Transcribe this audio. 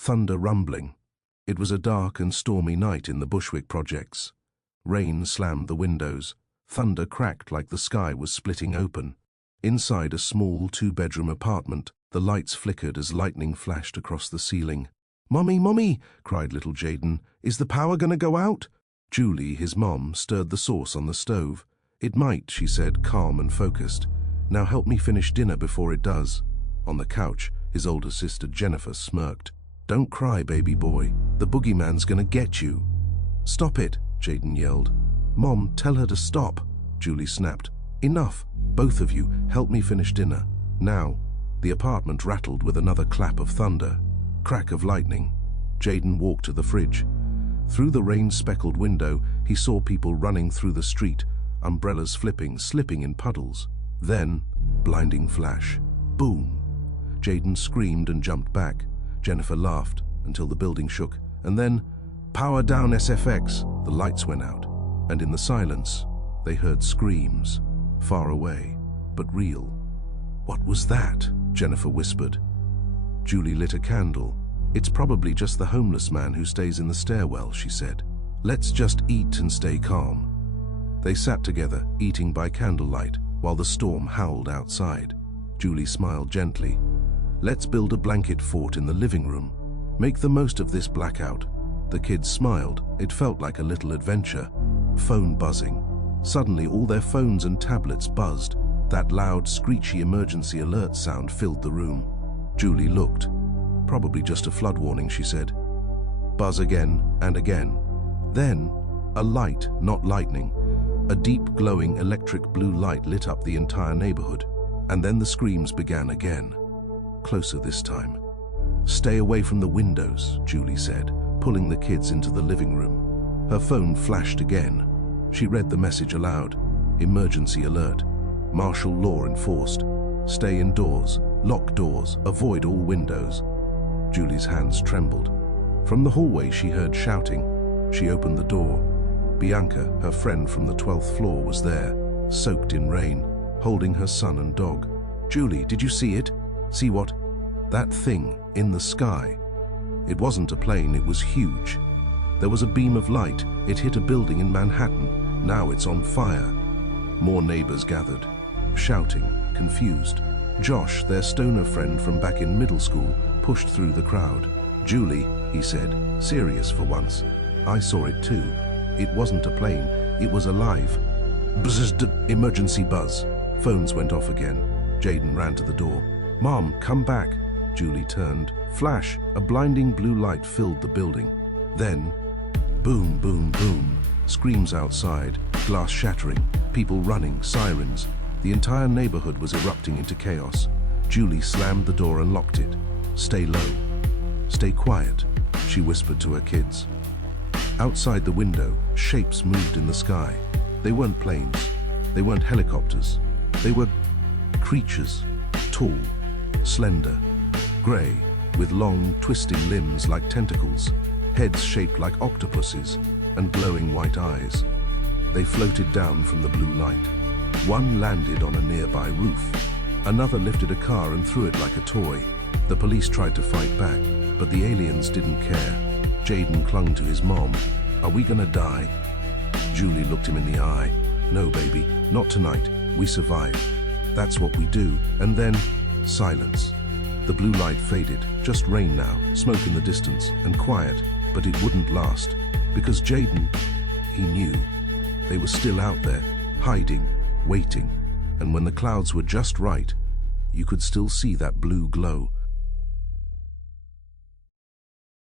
thunder rumbling. It was a dark and stormy night in the Bushwick projects. Rain slammed the windows. Thunder cracked like the sky was splitting open. Inside a small two-bedroom apartment, the lights flickered as lightning flashed across the ceiling. "Mommy, Mommy!" cried little Jaden. "Is the power gonna go out?" Julie, his mom, stirred the sauce on the stove. "It might," she said, calm and focused. "Now help me finish dinner before it does." On the couch, his older sister Jennifer smirked. "Don't cry, baby boy. The boogeyman's gonna get you." "Stop it," Jaden yelled. "Mom, tell her to stop," Julie snapped. "Enough. Both of you, help me finish dinner. Now." The apartment rattled with another clap of thunder. Crack of lightning. Jaden walked to the fridge. Through the rain-speckled window, he saw people running through the street, umbrellas flipping, slipping in puddles. Then, blinding flash. Boom! Jaden screamed and jumped back. Jennifer laughed until the building shook. And then, "Power down, SFX!" The lights went out. And in the silence, they heard screams. Far away, but real. "What was that?" Jennifer whispered. Julie lit a candle. "It's probably just the homeless man who stays in the stairwell," she said. "Let's just eat and stay calm." They sat together, eating by candlelight, while the storm howled outside. Julie smiled gently. "Let's build a blanket fort in the living room. Make the most of this blackout." The kids smiled. It felt like a little adventure. Phone buzzing. Suddenly all their phones and tablets buzzed. That loud, screechy emergency alert sound filled the room. Julie looked. "Probably just a flood warning," she said. Buzz again and again. Then, a light, not lightning. A deep, glowing electric blue light lit up the entire neighborhood. And then the screams began again. Closer this time. "Stay away from the windows," Julie said, pulling the kids into the living room. Her phone flashed again. She read the message aloud. "Emergency alert. Martial law enforced. Stay indoors. Lock doors. Avoid all windows." Julie's hands trembled. From the hallway she heard shouting. She opened the door. Bianca, her friend from the 12th floor, was there, soaked in rain, holding her son and dog. "Julie, did you see it? See what? That thing in the sky." It wasn't a plane, it was huge. There was a beam of light. It hit a building in Manhattan. Now it's on fire. More neighbors gathered, shouting, confused. Josh, their stoner friend from back in middle school, pushed through the crowd. "Julie," he said, serious for once. "I saw it too. It wasn't a plane, it was alive." Bzzz, emergency buzz. Phones went off again. Jaden ran to the door. "Mom, come back." Julie turned. Flash, a blinding blue light filled the building. Then, boom, boom, boom. Screams outside, glass shattering, people running, sirens. The entire neighborhood was erupting into chaos. Julie slammed the door and locked it. "Stay low. Stay quiet," she whispered to her kids. Outside the window, shapes moved in the sky. They weren't planes. They weren't helicopters. They were creatures, tall, slender, gray, with long, twisting limbs like tentacles, heads shaped like octopuses, and glowing white eyes. They floated down from the blue light. One landed on a nearby roof. Another lifted a car and threw it like a toy. The police tried to fight back, but the aliens didn't care. Jaden clung to his mom. "Are we gonna die?" Julie looked him in the eye. "No, baby, not tonight. We survive. That's what we do." And then, silence. The blue light faded. Just rain now, smoke in the distance, and quiet. But it wouldn't last. Because Jaden, he knew. They were still out there, hiding, waiting. And when the clouds were just right, you could still see that blue glow,